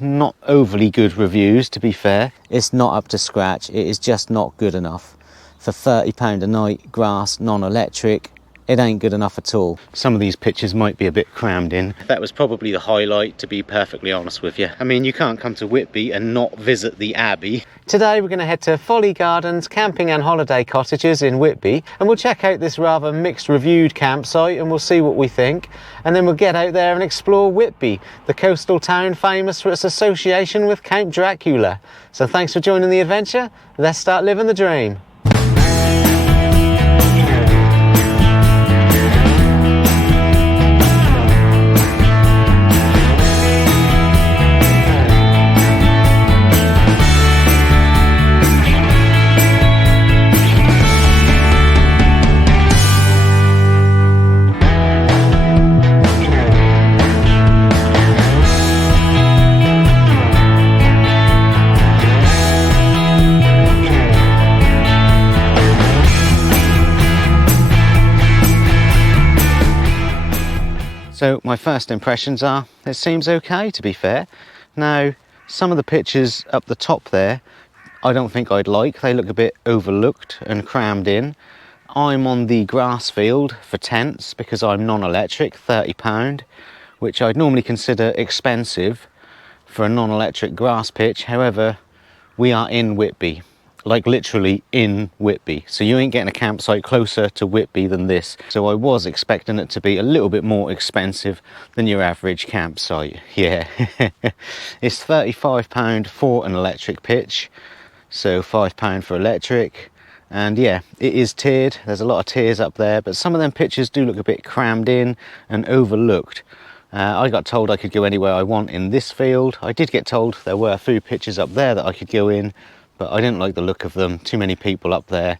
not overly good reviews, to be fair. It's not up to scratch. It is just not good enough. For £30 a night, grass, non-electric, it ain't good enough at all. Some of these pictures might be a bit crammed in. That was probably the highlight, to be perfectly honest with you. I mean, you can't come to Whitby and not visit the Abbey. Today we're going to head to Folly Gardens Camping and Holiday Cottages in Whitby, and we'll check out this rather mixed reviewed campsite and we'll see what we think. And then we'll get out there and explore Whitby, the coastal town famous for its association with Count Dracula. So thanks for joining the adventure. Let's start living the dream. So my first impressions are, it seems okay, to be fair. Now, some of the pictures up the top there, I don't think I'd like. They look a bit overlooked and crammed in. I'm on the grass field for tents because I'm non-electric, £30, which I'd normally consider expensive for a non-electric grass pitch. However, we are in Whitby. Like literally in Whitby, so you ain't getting a campsite closer to Whitby than this. So I was expecting it to be a little bit more expensive than your average campsite. Yeah. It's £35 for an electric pitch, so £5 for electric. And yeah, it is tiered. There's a lot of tiers up there, but some of them pictures do look a bit crammed in and overlooked. I got told I could go anywhere I want in this field. I did get told there were a few pictures up there that I could go in, but I didn't like the look of them. Too many people up there,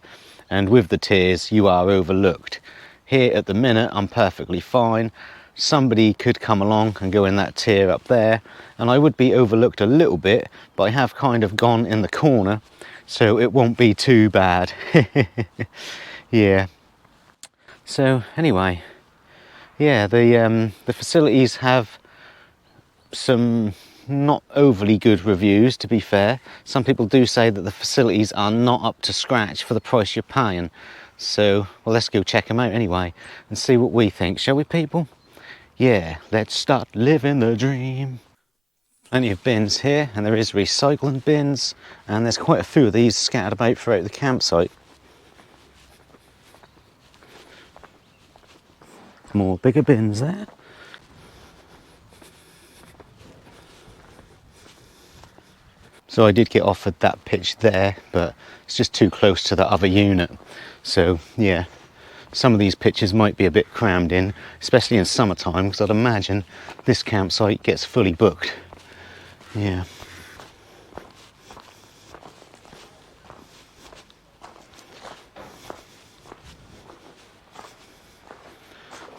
and with the tiers you are overlooked. Here at the minute I'm perfectly fine. Somebody could come along and go in that tier up there and I would be overlooked a little bit, but I have kind of gone in the corner, so it won't be too bad. Yeah. So anyway, yeah, the facilities have some not overly good reviews, to be fair. Some people do say that the facilities are not up to scratch for the price you're paying. So, well, let's go check them out anyway and see what we think, shall we, people? Yeah, let's start living the dream. Plenty of bins here, and there is recycling bins, and there's quite a few of these scattered about throughout the campsite. More bigger bins there. So I did get offered that pitch there, but it's just too close to the other unit. So yeah, some of these pitches might be a bit crammed in, especially in summertime, because I'd imagine this campsite gets fully booked. Yeah.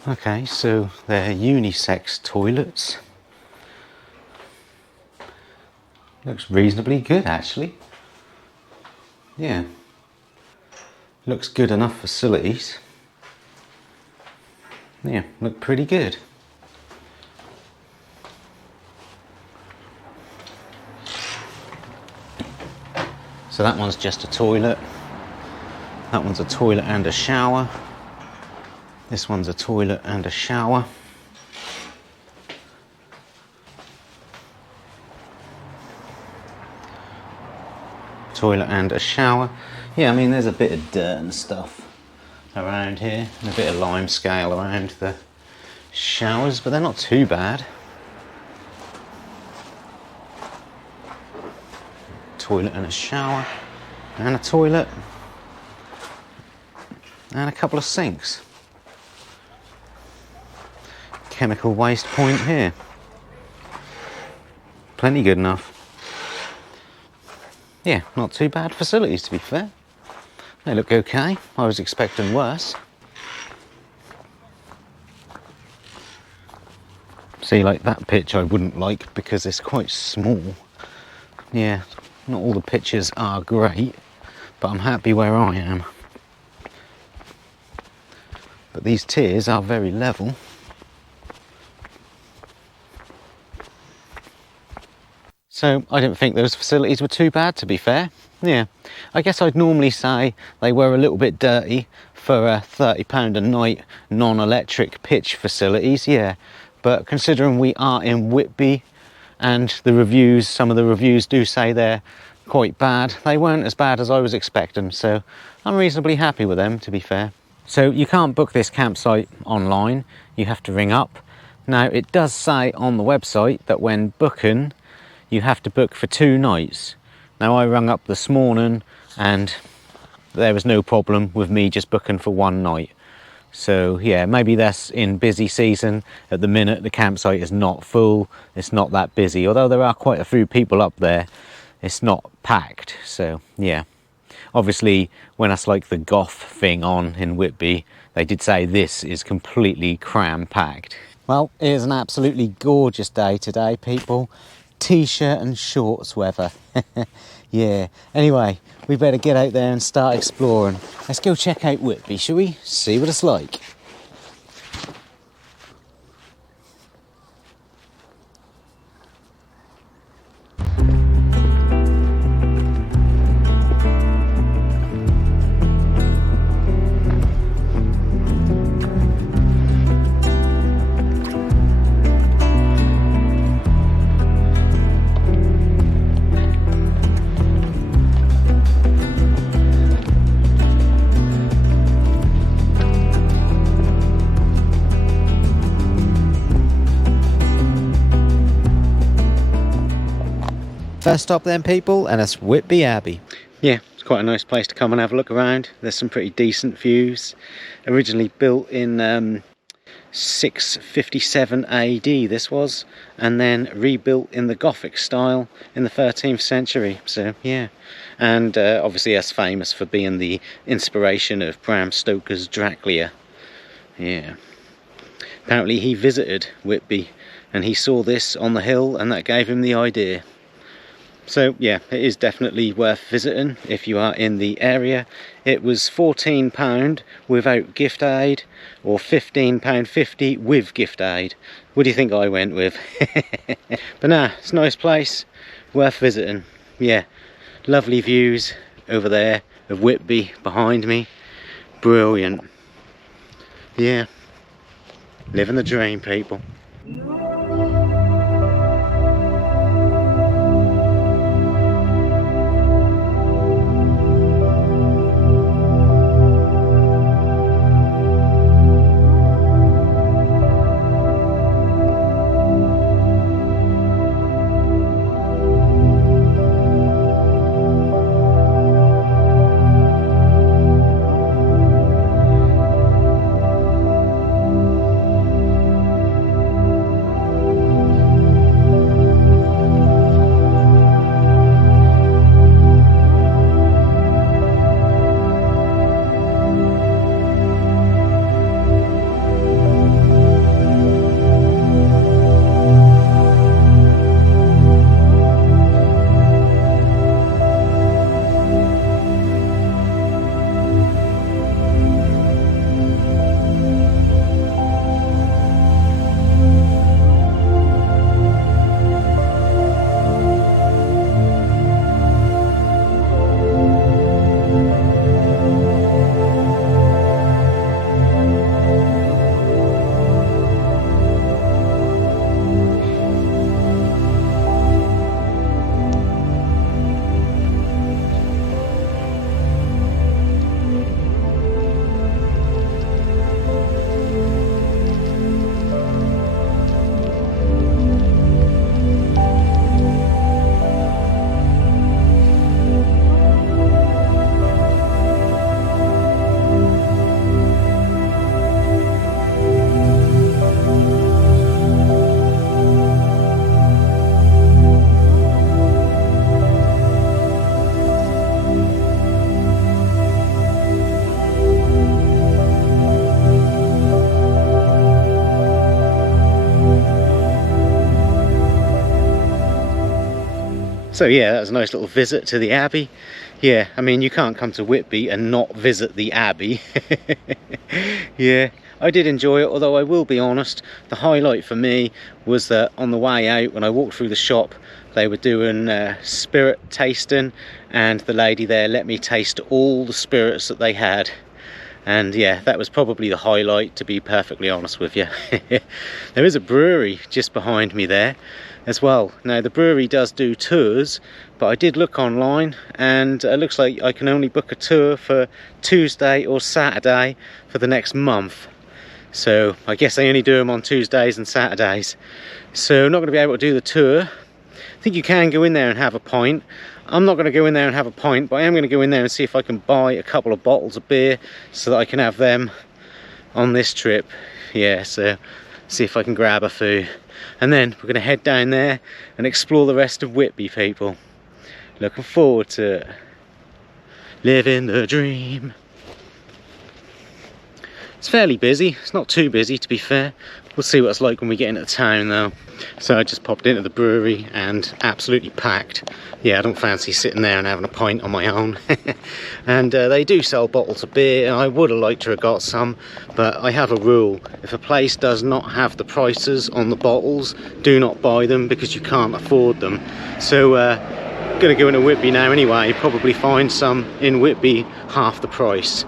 Okay, so they're unisex toilets. Looks reasonably good, actually. Yeah. Looks good enough facilities. Yeah, look pretty good. So that one's just a toilet. That one's a toilet and a shower. This one's a toilet and a shower. Toilet and a shower. Yeah, I mean, there's a bit of dirt and stuff around here, and a bit of lime scale around the showers, but they're not too bad. Toilet and a shower, and a toilet, and a couple of sinks. Chemical waste point here. Plenty good enough. Yeah, not too bad facilities, to be fair. They look okay. I was expecting worse. See, like that pitch I wouldn't like because it's quite small. Yeah, not all the pitches are great, but I'm happy where I am. But these tiers are very level. So I didn't think those facilities were too bad, to be fair. Yeah, I guess I'd normally say they were a little bit dirty for £30 a night non-electric pitch facilities, yeah. But considering we are in Whitby and the reviews, some of the reviews do say they're quite bad, they weren't as bad as I was expecting, so I'm reasonably happy with them, to be fair. So you can't book this campsite online, you have to ring up. Now it does say on the website that when booking you have to book for 2 nights. Now I rung up this morning and there was no problem with me just booking for 1 night. So yeah, maybe that's in busy season. At the minute the campsite is not full, it's not that busy. Although there are quite a few people up there, it's not packed. So yeah, obviously when that's like the goth thing on in Whitby, they did say this is completely cram-packed. Well, it is an absolutely gorgeous day today, people. T-shirt and shorts weather. Yeah, anyway, we better get out there and start exploring. Let's go check out Whitby, shall we? See what it's like. First stop then, people, and it's Whitby Abbey. Yeah, it's quite a nice place to come and have a look around. There's some pretty decent views. Originally built in 657 AD this was, and then rebuilt in the Gothic style in the 13th century. So yeah, and obviously that's famous for being the inspiration of Bram Stoker's Dracula. Yeah, apparently he visited Whitby and he saw this on the hill and that gave him the idea. So yeah, it is definitely worth visiting if you are in the area. It was £14 without gift aid, or £15.50 with gift aid. What do you think I went with? But nah, it's a nice place, worth visiting. Yeah, lovely views over there of Whitby behind me. Brilliant. Yeah, living the dream, people. So yeah, that was a nice little visit to the Abbey. Yeah, I mean, you can't come to Whitby and not visit the Abbey. Yeah, I did enjoy it, although I will be honest, the highlight for me was that on the way out, when I walked through the shop, They were doing spirit tasting, and the lady there let me taste all the spirits that they had. And yeah, that was probably the highlight, to be perfectly honest with you. There is a brewery just behind me there as well. Now the brewery does do tours, but I did look online, and it looks like I can only book a tour for Tuesday or Saturday for the next month. So I guess they only do them on Tuesdays and Saturdays. So I'm not going to be able to do the tour. I think you can go in there and have a pint. I'm not going to go in there and have a pint, but I am going to go in there and see if I can buy a couple of bottles of beer so that I can have them on this trip. Yeah, so see if I can grab a few. And then we're going to head down there and explore the rest of Whitby, people. Looking forward to it. Living the dream. It's fairly busy. It's not too busy, to be fair. We'll see what it's like when we get into town though. So I just popped into the brewery and absolutely packed. Yeah, I don't fancy sitting there and having a pint on my own. And they do sell bottles of beer, and I would have liked to have got some, but I have a rule. If a place does not have the prices on the bottles, do not buy them, because you can't afford them. So gonna go into Whitby now anyway, probably find some in Whitby half the price.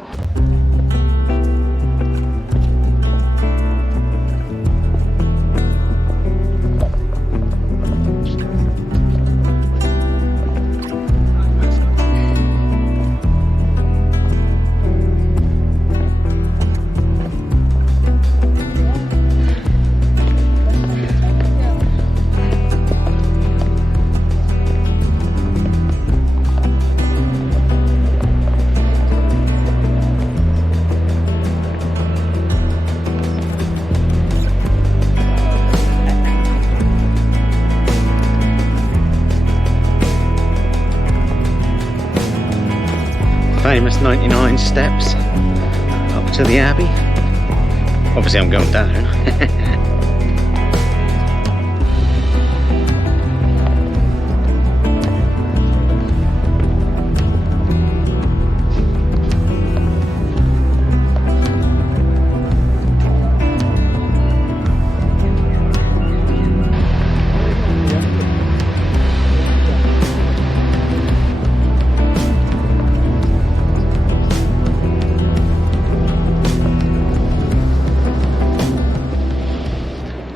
Famous 99 steps up to the Abbey. Obviously I'm going down.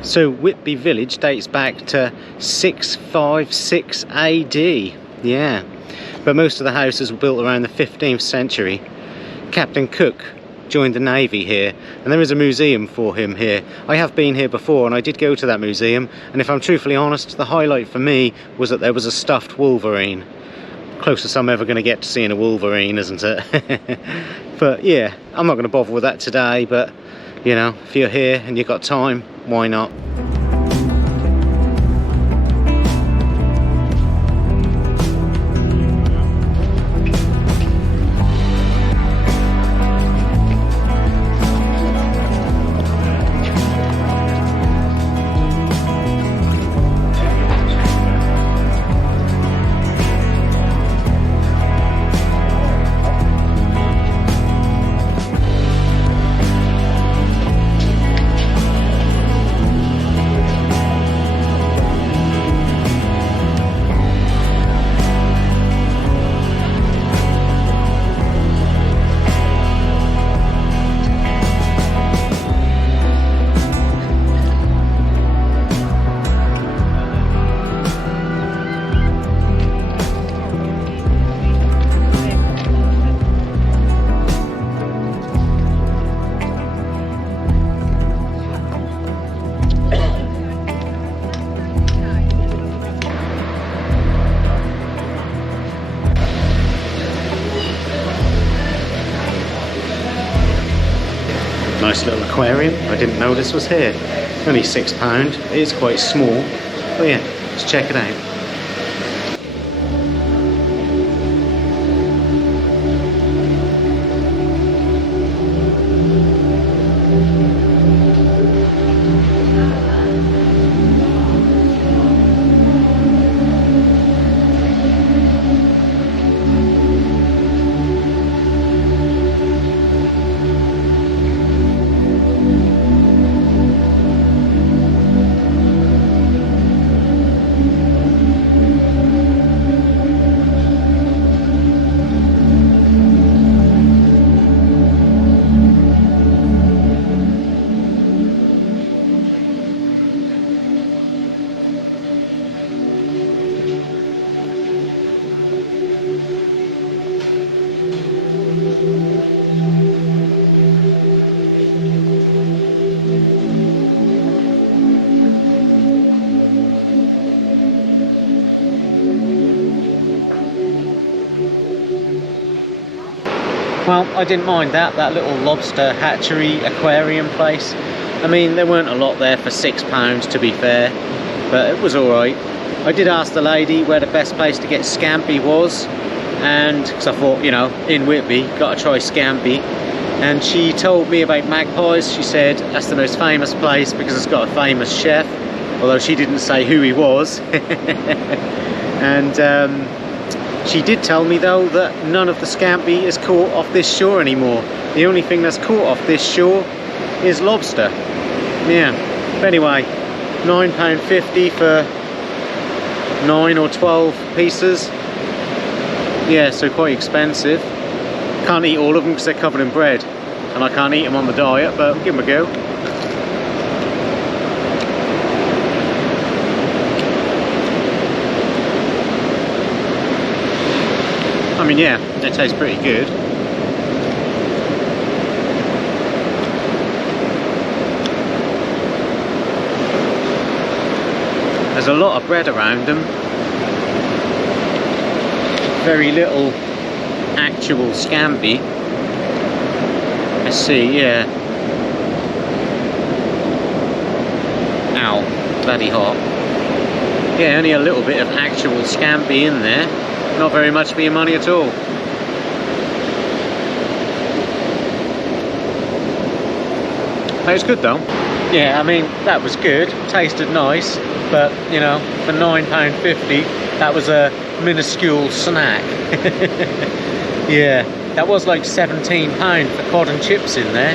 So Whitby village dates back to 656 AD, yeah. But most of the houses were built around the 15th century. Captain Cook joined the Navy here, and there is a museum for him here. I have been here before, and I did go to that museum, and if I'm truthfully honest, the highlight for me was that there was a stuffed wolverine. Closest I'm ever going to get to seeing a wolverine, isn't it? But yeah, I'm not going to bother with that today, but you know, if you're here and you've got time, why not? Nice little aquarium. I didn't know this was here. Only £6. It is quite small. But yeah, let's check it out. Well, I didn't mind that little lobster hatchery aquarium place. I mean, there weren't a lot there for £6 to be fair, but it was alright. I did ask the lady where the best place to get scampi was, and because I thought, you know, in Whitby, gotta try scampi. And she told me about Magpies. She said that's the most famous place because it's got a famous chef, although she didn't say who he was. And she did tell me though that none of the scampi is caught off this shore anymore. The only thing that's caught off this shore is lobster. Yeah, but anyway, £9.50 for 9 or 12 pieces. Yeah, so quite expensive. Can't eat all of them because they're covered in bread, and I can't eat them on the diet, but I'll give them a go. I mean, yeah, they taste pretty good. There's a lot of bread around them. Very little actual scampi. Let's see, yeah. Ow, bloody hot. Yeah, only a little bit of actual scampi in there. Not very much for your money at all. That was good though. Yeah, I mean, that was good. Tasted nice, but you know, for £9.50, that was a minuscule snack. Yeah, that was like £17 for cod and chips in there.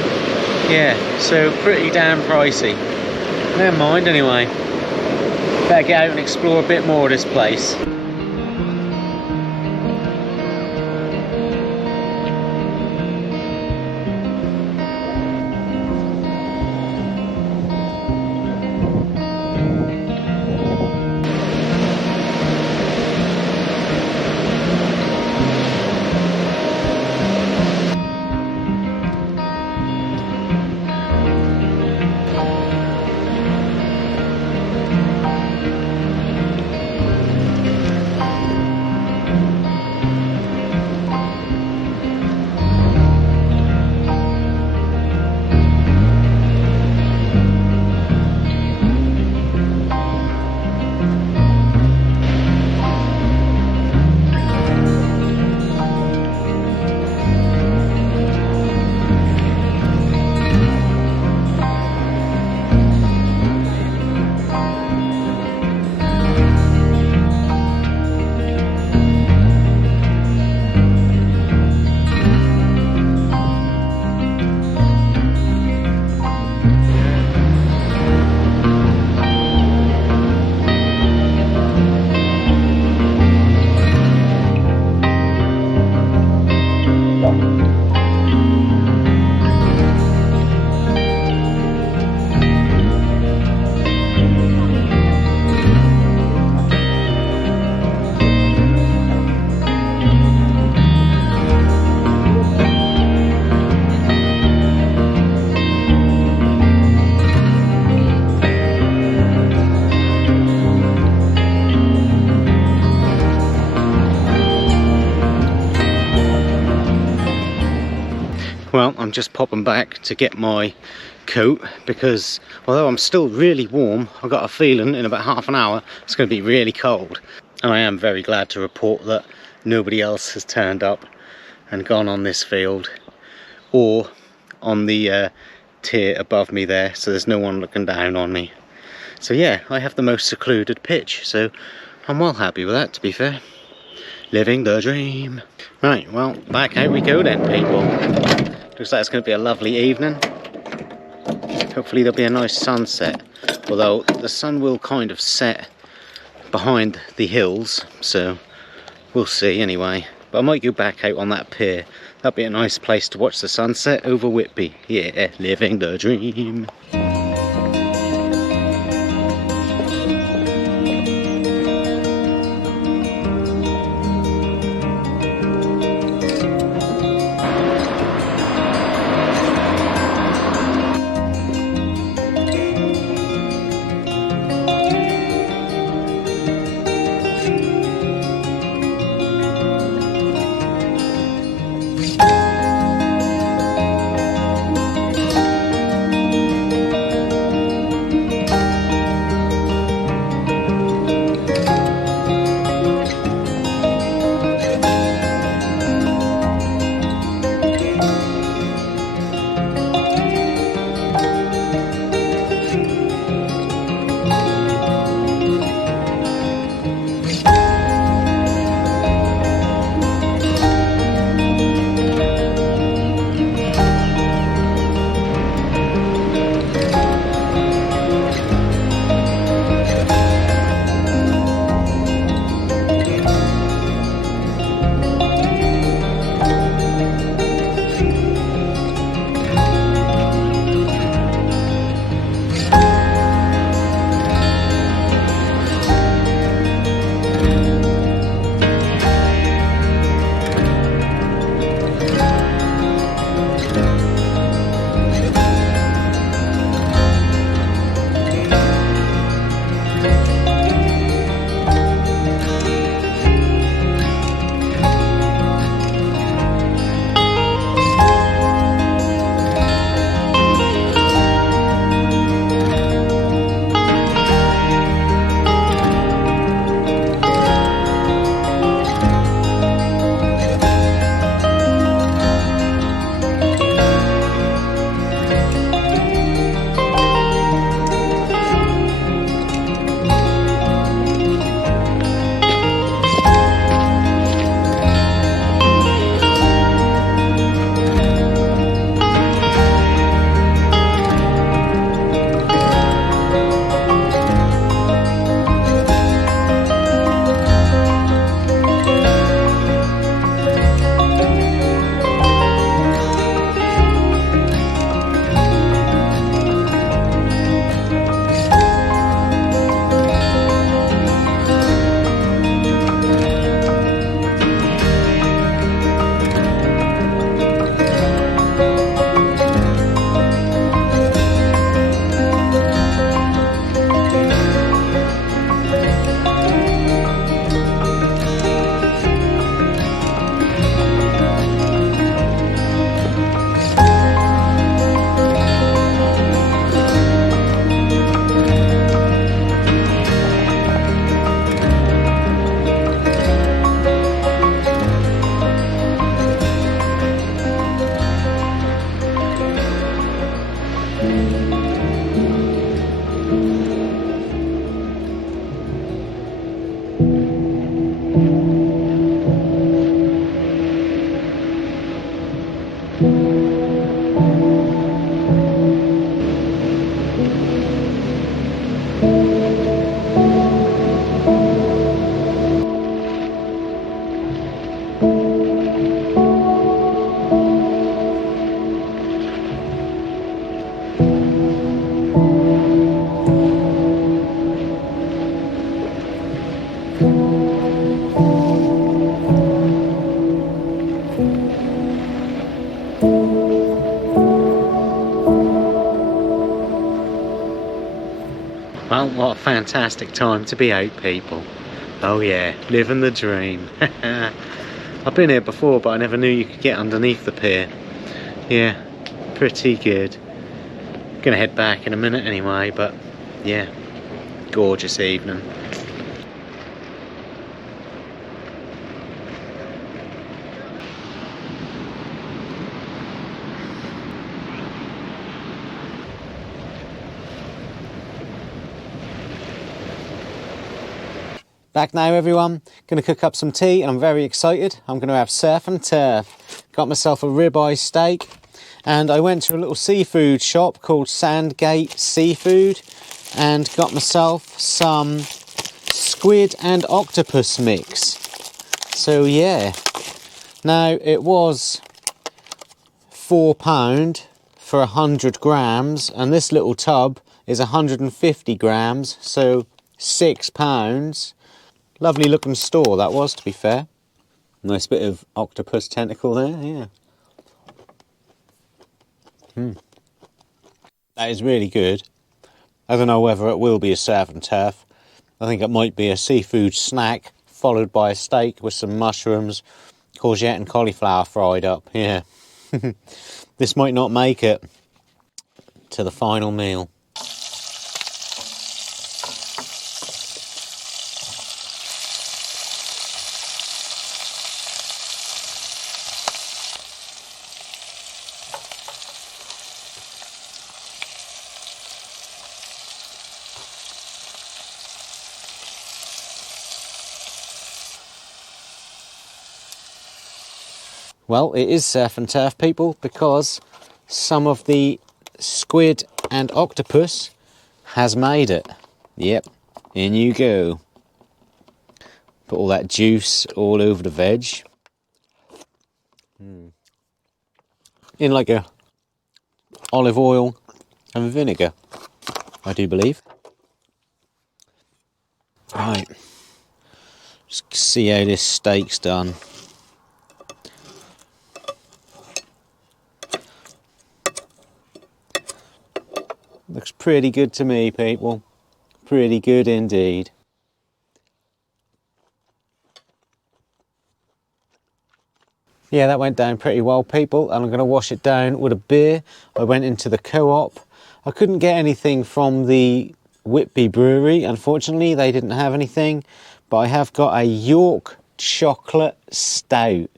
Yeah, so pretty damn pricey. Never mind anyway. Better get out and explore a bit more of this place. Well, I'm just popping back to get my coat because although I'm still really warm, I've got a feeling in about half an hour it's going to be really cold. And I am very glad to report that nobody else has turned up and gone on this field or on the tier above me there, so there's no one looking down on me. So yeah, I have the most secluded pitch, so I'm well happy with that, to be fair. Living the dream. Right, well, back out we go then, people. Looks like it's going to be a lovely evening. Hopefully there'll be a nice sunset, although the sun will kind of set behind the hills, so we'll see anyway. But I might go back out on that pier. That'll be a nice place to watch the sunset over Whitby. Yeah, living the dream. Well, what a fantastic time to be out, people. Oh yeah, living the dream. I've been here before, but I never knew you could get underneath the pier. Yeah, pretty good. Gonna head back in a minute anyway, but yeah, gorgeous evening. Back now, everyone. Going to cook up some tea and I'm very excited. I'm going to have surf and turf. Got myself a ribeye steak and I went to a little seafood shop called Sandgate Seafood and got myself some squid and octopus mix. So yeah, now it was £4 for 100 grams and this little tub is 150 grams, so £6. Lovely looking store that was, to be fair. Nice bit of octopus tentacle there, yeah. That is really good. I don't know whether it will be a surf and turf. I think it might be a seafood snack, followed by a steak with some mushrooms, courgette and cauliflower fried up, yeah. This might not make it to the final meal. Well, it is surf and turf, people, because some of the squid and octopus has made it. Yep, in you go. Put all that juice all over the veg. In like a olive oil and vinegar, I do believe. Right, just see how this steak's done. Looks pretty good to me, people. Pretty good indeed. Yeah, that went down pretty well, people, and I'm going to wash it down with a beer. I went into the Co-op. I couldn't get anything from the Whitby brewery, unfortunately. They didn't have anything, but I have got a York chocolate stout,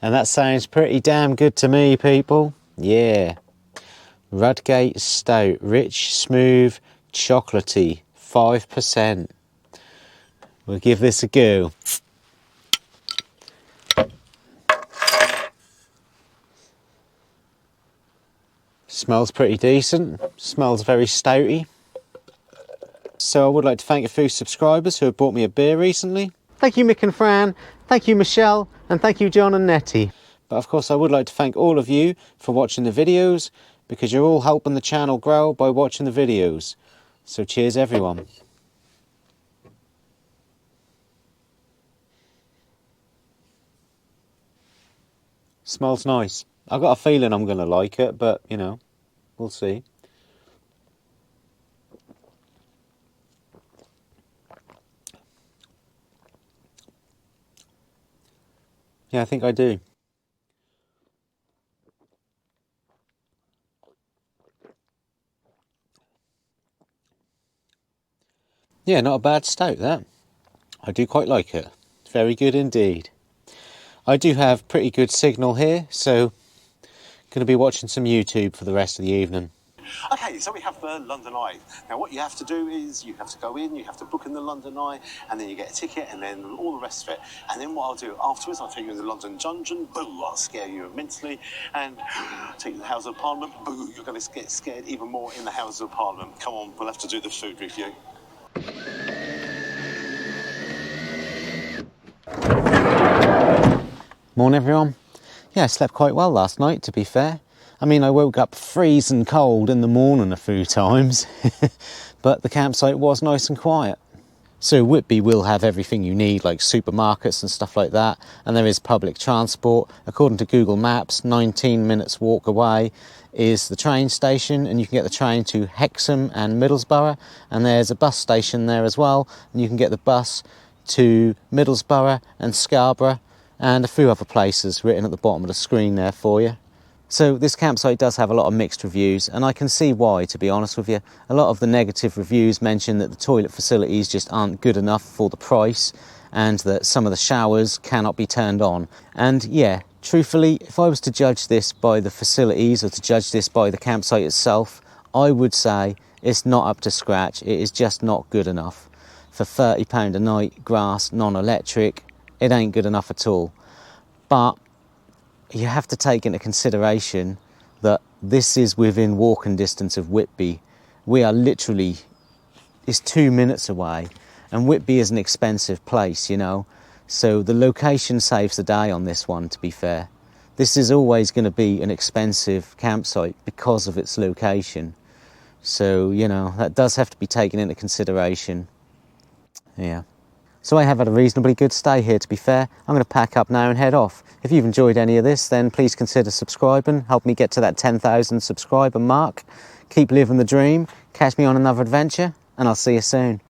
and that sounds pretty damn good to me, people. Yeah. Rudgate Stout, rich, smooth, chocolatey, 5%. We'll give this a go. Smells pretty decent, smells very stouty. So I would like to thank a few subscribers who have bought me a beer recently. Thank you, Mick and Fran, thank you, Michelle, and thank you, John and Nettie. But of course I would like to thank all of you for watching the videos, because you're all helping the channel grow by watching the videos. So cheers, everyone. Smells nice. I've got a feeling I'm going to like it, but, you know, we'll see. Yeah, I think I do. Yeah, not a bad stout, that. I do quite like it. Very good indeed. I do have pretty good signal here, so going to be watching some YouTube for the rest of the evening. Okay, so we have the London Eye. Now what you have to do is you have to go in, you have to book in the London Eye, and then you get a ticket, and then all the rest of it. And then what I'll do afterwards, I'll take you in the London Dungeon, boo, I'll scare you immensely, and take you to the House of Parliament, boo, you're going to get scared even more in the House of Parliament. Come on, we'll have to do the food review. Morning everyone. Yeah, I slept quite well last night, to be fair. I mean, I woke up freezing cold in the morning a few times, but the campsite was nice and quiet. So Whitby will have everything you need, like supermarkets and stuff like that, and there is public transport. According to Google Maps, 19 minutes walk away is the train station, and you can get the train to Hexham and Middlesbrough, and there's a bus station there as well, and you can get the bus to Middlesbrough and Scarborough, and a few other places written at the bottom of the screen there for you. So this campsite does have a lot of mixed reviews, and I can see why, to be honest with you. A lot of the negative reviews mention that the toilet facilities just aren't good enough for the price, and that some of the showers cannot be turned on. And yeah, truthfully, if I was to judge this by the facilities, or to judge this by the campsite itself, I would say it's not up to scratch. It is just not good enough. For £30 a night, grass, non-electric, it ain't good enough at all. But you have to take into consideration that this is within walking distance of Whitby. We are literally, it's 2 minutes away, and Whitby is an expensive place, you know. So the location saves the day on this one, to be fair. This is always going to be an expensive campsite because of its location. So, you know, that does have to be taken into consideration. Yeah. So I have had a reasonably good stay here, to be fair. I'm going to pack up now and head off. If you've enjoyed any of this, then please consider subscribing. Help me get to that 10,000 subscriber mark. Keep living the dream. Catch me on another adventure, and I'll see you soon.